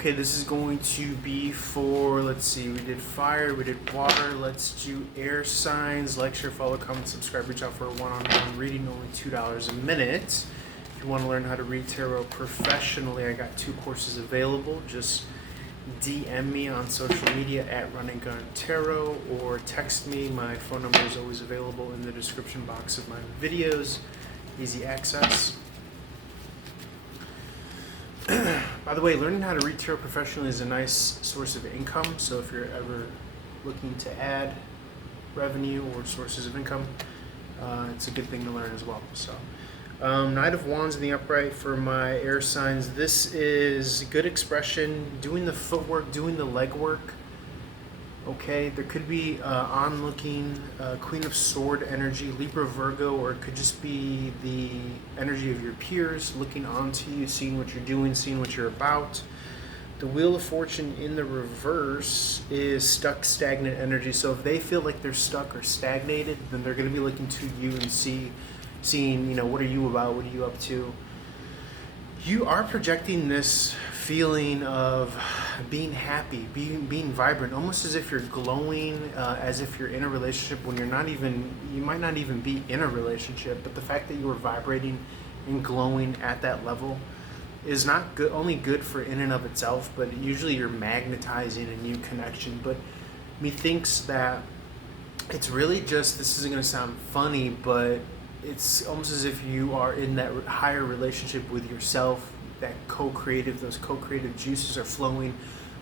Okay, this is going to be for, let's see, we did fire, we did water, let's do air signs. Like, share, follow, comment, subscribe, reach out for a one-on-one reading, only $2 a minute. If you want to learn how to read tarot professionally, I got 2 courses available. Just DM me on social media at Run and Gun Tarot or text me. My phone number is always available in the description box of my videos. Easy access. By the way, learning how to read tarot professionally is a nice source of income. So if you're ever looking to add revenue or sources of income, it's a good thing to learn as well. So, Knight of Wands in the upright for my air signs. This is good expression, doing the footwork, doing the legwork. Okay, there could be on-looking Queen of Sword energy, Libra, Virgo, or it could just be the energy of your peers looking onto you, seeing what you're doing, seeing what you're about. The Wheel of Fortune in the reverse is stuck, stagnant energy. So if they feel like they're stuck or stagnated, then they're going to be looking to you and seeing, what are you about? What are you up to? You are projecting this feeling of being happy, being vibrant, almost as if you're glowing, as if you're in a relationship when you might not even be in a relationship, but the fact that you are vibrating and glowing at that level is not good, only good for in and of itself, but usually you're magnetizing a new connection. But methinks that it's really just, this isn't going to sound funny, but it's almost as if you are in that higher relationship with yourself, that those co-creative juices are flowing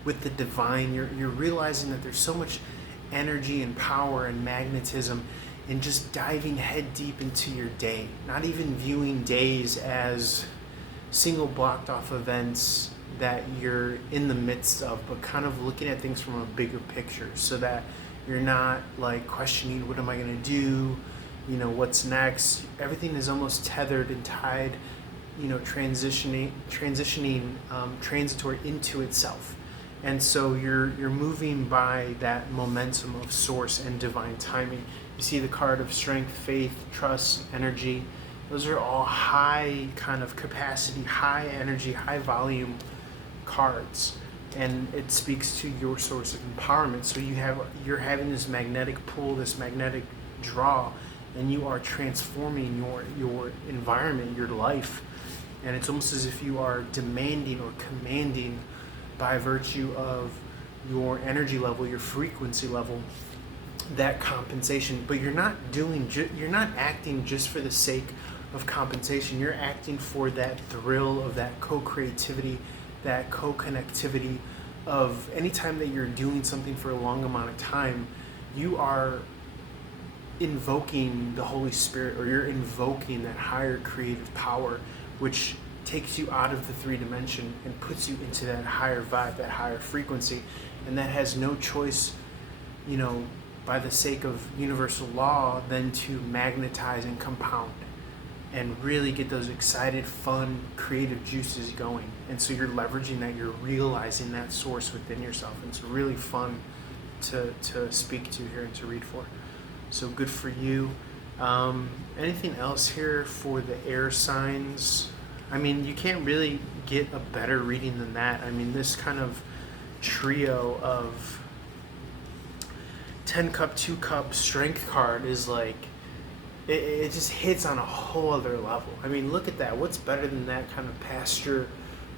with the divine. You're realizing that there's so much energy and power and magnetism in just diving head deep into your day, not even viewing days as single blocked off events that you're in the midst of, but kind of looking at things from a bigger picture so that you're not like questioning, what am I going to do? What's next? Everything is almost tethered and tied, transitioning, transitory into itself. And so you're moving by that momentum of source and divine timing. You see the card of strength, faith, trust, energy. Those are all high kind of capacity, high energy, high volume cards. And it speaks to your source of empowerment. So you're having this magnetic pull, this magnetic draw, and you are transforming your environment, your life. And it's almost as if you are demanding or commanding by virtue of your energy level, your frequency level, that compensation. But you're not acting just for the sake of compensation. You're acting for that thrill of that co-creativity, that co-connectivity of anytime that you're doing something for a long amount of time, you are invoking the Holy Spirit, or you're invoking that higher creative power, which takes you out of the 3 dimension and puts you into that higher vibe, that higher frequency. And that has no choice, by the sake of universal law, than to magnetize and compound and really get those excited, fun, creative juices going. And so you're leveraging that, you're realizing that source within yourself. And it's really fun to speak to here and to read for. So good for you. Anything else here for the air signs? I mean, you can't really get a better reading than that. I mean, this kind of trio of 10 cup, 2 cup strength card is like, it just hits on a whole other level. I mean, look at that. What's better than that kind of pasture,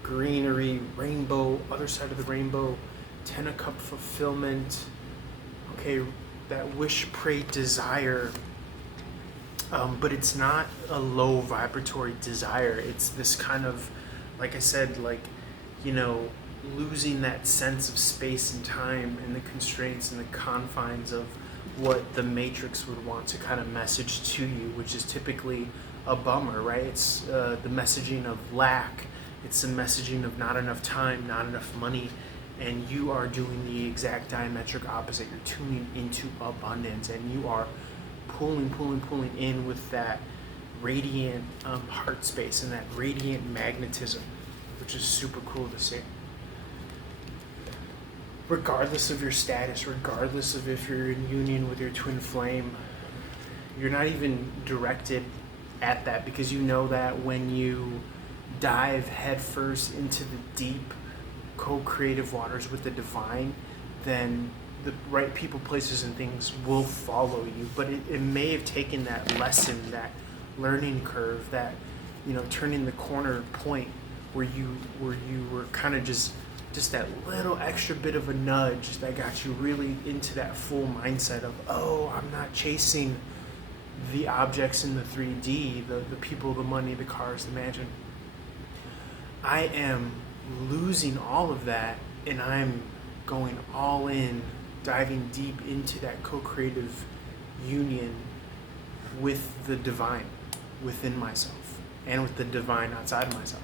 greenery, rainbow, other side of the rainbow, 10 of cup fulfillment. Okay, that wish, pray, desire, but it's not a low vibratory desire. It's this kind of, like I said, losing that sense of space and time and the constraints and the confines of what the matrix would want to kind of message to you, which is typically a bummer, right? It's the messaging of lack. It's the messaging of not enough time, not enough money. And you are doing the exact diametric opposite. You're tuning into abundance, and you are pulling in with that radiant heart space and that radiant magnetism, which is super cool to see. Regardless of your status, regardless of if you're in union with your twin flame, you're not even directed at that, because you know that when you dive headfirst into the deep co-creative waters with the divine, then the right people, places, and things will follow you. But it may have taken that lesson, that learning curve, that turning the corner point where you were kind of just that little extra bit of a nudge that got you really into that full mindset of, oh, I'm not chasing the objects in the 3D, the people, the money, the cars, the mansion. I am losing all of that, and I'm going all in, diving deep into that co-creative union with the divine within myself and with the divine outside of myself.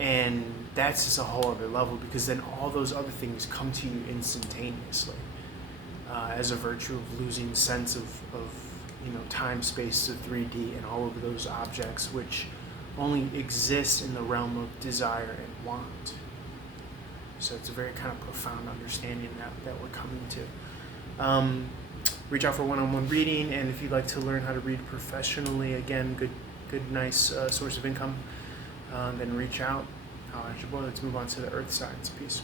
And that's just a whole other level, because then all those other things come to you instantaneously, as a virtue of losing sense of time, space, to 3D, and all of those objects which only exist in the realm of desire and want. So it's a very kind of profound understanding that we're coming to. Reach out for one-on-one reading, and if you'd like to learn how to read professionally, again, good, nice source of income, then reach out. Let's move on to the earth signs. Peace.